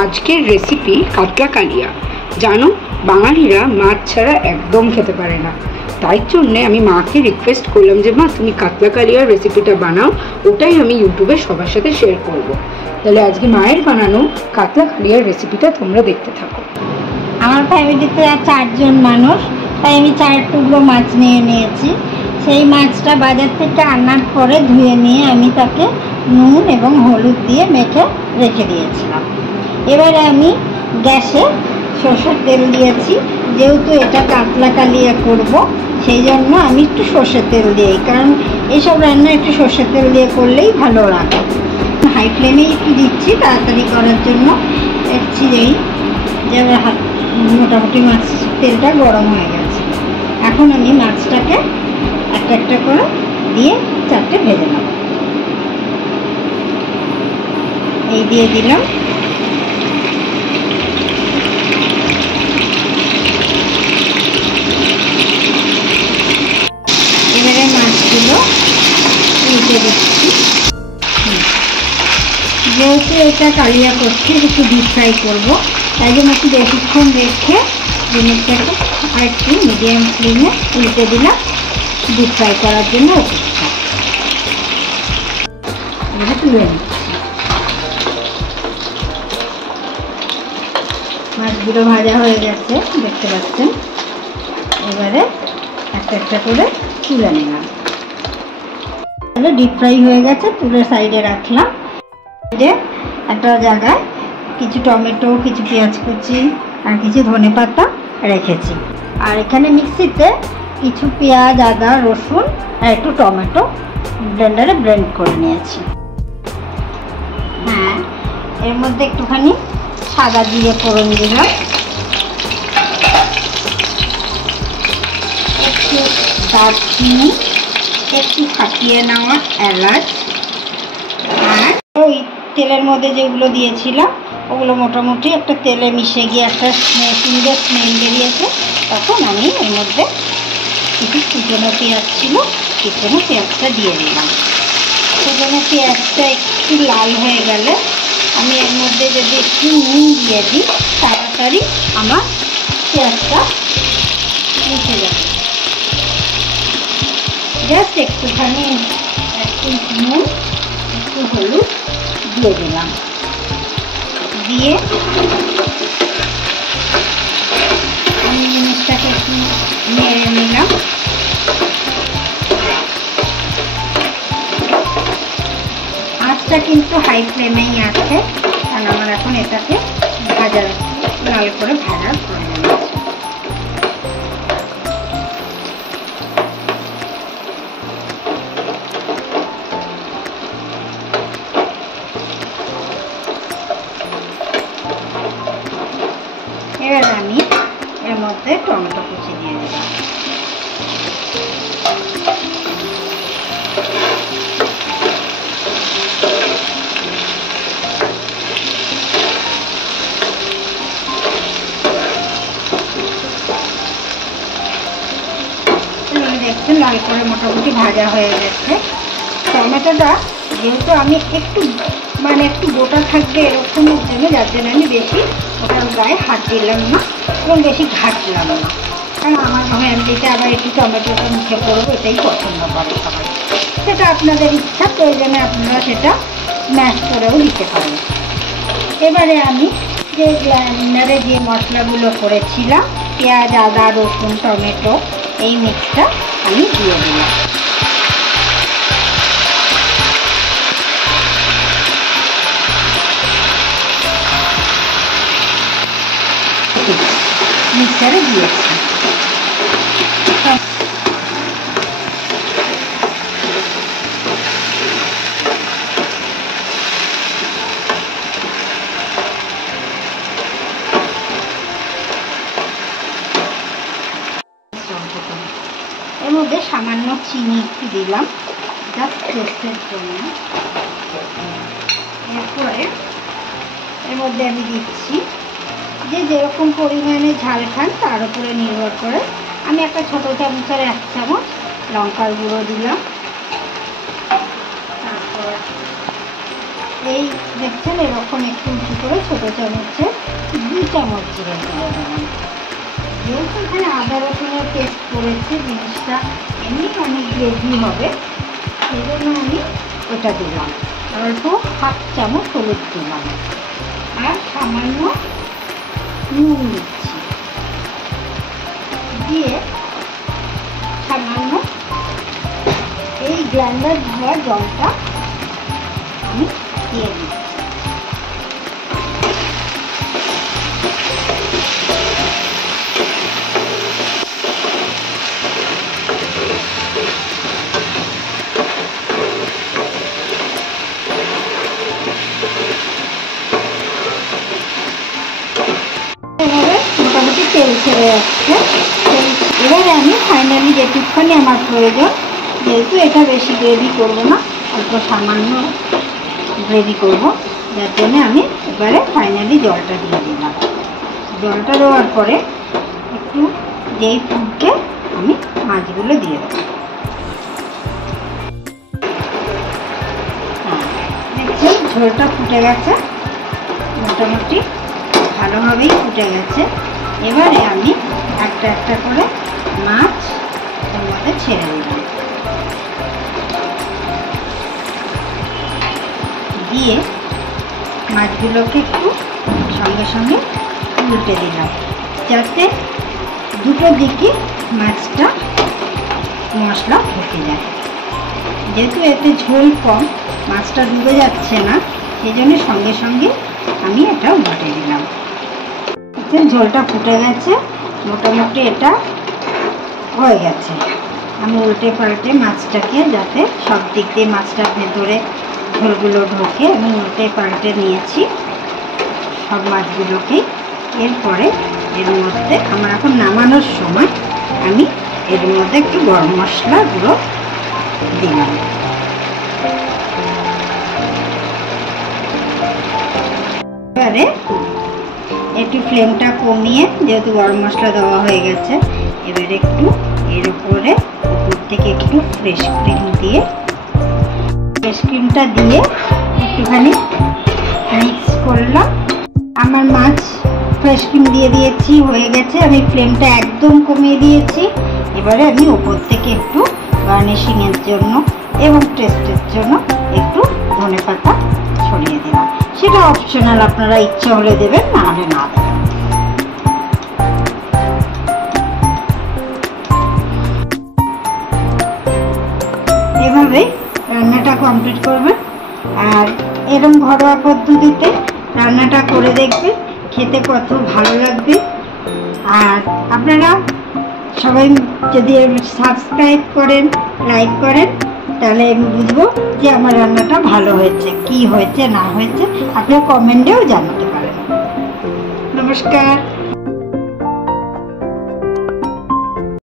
আজকের রেসিপি কাতলা কালিয়া। জানো, বাঙালিরা মাছ ছাড়া একদম খেতে পারে না। তাই জন্যে আমি মাকে রিকোয়েস্ট করলাম যে মা তুমি কাতলা কালিয়ার রেসিপিটা বানাও, ওটাই আমি ইউটিউবে সবার সাথে শেয়ার করব। তাহলে আজকে মায়ের বানানো কাতলা কালিয়ার রেসিপিটা তোমরা দেখতে থাকো। আমার ফ্যামিলিতে 4 জন মানুষ, তাই আমি 4 টুকরো মাছ নিয়ে নিয়েছি। সেই মাছটা বাজার থেকে আনার পরে ধুয়ে নিয়ে আমি তাকে নুন এবং হলুদ দিয়ে মেখে রেখে দিয়েছিলাম। এবারে আমি গ্যাসে সরষের তেল দিয়েছি। যেহেতু এটা কাতলা কালিয়া করব, সেই জন্য আমি একটু সরষের তেল দিই, কারণ এইসব রান্না একটু সরষের তেল দিয়ে করলেই ভালো লাগে। হাই ফ্লেমেই একটু দিচ্ছি তাড়াতাড়ি করার জন্য। দেখছি যে হাত মোটামুটি মাছ তেলটা গরম হয়ে গেছে। এখন আমি মাছটাকে একটা একটা করে দিয়ে 4টে ভেজে নেব। এই দিয়ে দিলাম। এবারে মাছগুলো উল্টে দিচ্ছি। যেহেতু এটা কালিয়া করছি, একটু ডিপ ফ্রাই করবো, তাই জন্য একটু বেশিক্ষণ রেখে জিনিসটাকে আর একটু মিডিয়াম ফ্লেমে উল্টে দিলাম ডিপ ফ্রাই করার জন্য অপেক্ষা। এবার তুলে নিচ্ছি। মাছগুলো ভাজা হয়ে গেছে, দেখতে পাচ্ছেন। এবারে একটা একটা করে তুলে নিলাম। তাহলে ডিপ ফ্রাই হয়ে গেছে, তুলে সাইডে রাখলাম। একটা জায়গায় কিছু টমেটো, কিছু পেঁয়াজ কুচি আর কিছু ধনেপাতা রেখেছি। আর এখানে মিক্সিতে কিছু পেঁয়াজ, আদা, রসুন আর একটু টমেটো ব্লেন্ডারে ব্লেন্ড করে নিয়েছি। হ্যাঁ, এর মধ্যে একটুখানি সাদা জিরে ফোড়ন দিলাম, একটু দারচিনি, একটু ফাটিয়ে নেওয়া এলাচ, আর ওই তেলের মধ্যে যেগুলো দিয়েছিলাম ওগুলো মোটামুটি একটা তেলে মিশে গিয়ে একটা সুন্দর স্মেল বেরিয়েছে। তখন আমি এর মধ্যে কিছু কুচনো পেঁয়াজ ছিল, কুচনো পেঁয়াজটা দিয়ে দিলাম। কুচনো পেঁয়াজটা একটু লাল হয়ে গেলে আমি এর মধ্যে যদি একটু নুন দিয়ে দিই, তাড়াতাড়ি আমার পেঁয়াজটা মিশে যাবে। জাস্ট একটুখানি একটু নুন, একটু হলুদ দিয়ে দিলাম, দিয়ে আমি জিনিসটাকে একটু নেড়ে নিলাম। আঁচটা কিন্তু হাই ফ্লেমেই আছে, কারণ আমার এখন এটাকে ভাজা লাল করে ভাজার প্রয়োজন আছে। এবার আমি এর মধ্যে টমেটো কুচি দিয়ে দিলাম। দেখছেন লাল করে মোটামুটি ভাজা হয়ে গেছে। টমেটোটা যেহেতু আমি একটু গোটা থাকবে এরকমের জন্য, যার জন্য আমি বেশি ওটার গায়ে হাত দিলাম না এবং বেশি ঘাটলাম না, কারণ আমার ফ্যামিলিতে আবার একটু টমেটোটা মুখে পড়বো এটাই পছন্দ করে সবাই। সেটা আপনাদের ইচ্ছা, প্রয়োজনে আপনারা সেটা ম্যাশ করেও দিতে পারেন। এবারে আমি যে ব্লেন্ডারে যে মশলাগুলো করেছিলাম, পেঁয়াজ, আদা, রসুন, টমেটো, এই মিক্সটা আমি দিয়ে দিলাম। মিক্সারে দিয়েছি। এর মধ্যে সামান্য চিনি একটু দিলাম, জাস্ট টেস্টের জন্য। এরপরে এর মধ্যে আমি দিচ্ছি, যে যেরকম পরিমাণে ঝাল খান তার উপরে নির্ভর করে আমি একটা ছোটো চামচের 1 চামচ লঙ্কার গুঁড়ো দিলাম। তারপর এই দেখছেন এরকম একটু উঁচু করে ছোটো চামচে 2 চামচ জিরে দিয়ে দেবেন। যেহেতু এখানে আদা রসুনের পেস্ট করেছে, জিনিসটা এমনি অনেক গ্রেভি হবে, সেই জন্য আমি ওটা দিলাম। অল্প 1/2 চামচ হলুদ দিলাম আর সামান্য নুন দিচ্ছি, দিয়ে সামান্য এই গ্রাইন্ডার ধোয়া জলটা আমি দিয়ে দিচ্ছি। মোটামুটি তেল ছেড়ে যাচ্ছে। এবারে আমি ফাইনালি যেটুকখানি আমার প্রয়োজন, যেহেতু এটা বেশি গ্রেভি করবো না, অল্প সামান্য গ্রেভি করবো, যার জন্য আমি এবারে ফাইনালি জলটা দিয়ে দিলাম। জলটা দেওয়ার পরে একটু যেই ফুটকে আমি মাছগুলো দিয়ে দেবো। দেখছেন ঝোলটা ফুটে গেছে, মোটামুটি ভালোভাবেই ফুটে গেছে। এবারে আমি একটা একটা করে মাছ এর মধ্যে ছেড়ে দিলাম, দিয়ে মাছগুলোকে একটু সঙ্গে সঙ্গে উল্টে দিলাম, যাতে দুটো দিকে মাছটা মশলা ঢুকে যায়। যেহেতু এতে ঝোল কম, মাছটা ডুবে যাচ্ছে না, সেই জন্য সঙ্গে সঙ্গে আমি এটা উল্টে দিলাম। ঝোলটা ফুটে গেছে, মোটামুটি এটা হয়ে গেছে। আমি উল্টে পাল্টে মাছটাকে, যাতে সব দিক দিয়ে মাছটার ভেতরে ঝোলগুলো ঢোকে, আমি উল্টে পাল্টে নিয়েছি সব মাছগুলোকেই। এরপরে এর মধ্যে আমার এখন নামানোর সময় আমি এর মধ্যে একটু গরম মশলা গুঁড়ো দিলাম। এবারে একটু ফ্লেমটা কমিয়ে, যেহেতু গরম মশলা দেওয়া হয়ে গেছে, এবারে একটু এর উপরে উপর থেকে একটু ফ্রেশ ক্রিম দিয়ে, ফ্রেশ ক্রিমটা দিয়ে একটুখানি মিক্স করলাম। আমার মাছ ফ্রেশ ক্রিম দিয়ে দিয়েছি, হয়ে গেছে। আমি ফ্লেমটা একদম কমিয়ে দিয়েছি। এবারে আমি উপর থেকে একটু গার্নিশিংয়ের জন্য এবং টেস্টের জন্য একটু ধনেপাতা ছড়িয়ে দিলাম। সেটা অপশনাল, আপনারা ইচ্ছা হলে দেবেন, না হলে না দেবেন। এভাবে রান্নাটা কমপ্লিট করবেন, আর এরকম ঘরোয়া পদ্ধতিতে রান্নাটা করে দেখবেন, খেতে কত ভালো লাগবে। আর আপনারা সবাই যদি সাবস্ক্রাইব করেন, লাইক করেন, তাহলে আমি বুঝবো যে আমার রান্নাটা ভালো হয়েছে, কি হয়েছে না হয়েছে আপনারা কমেন্টেও জানাতে পারেন। নমস্কার।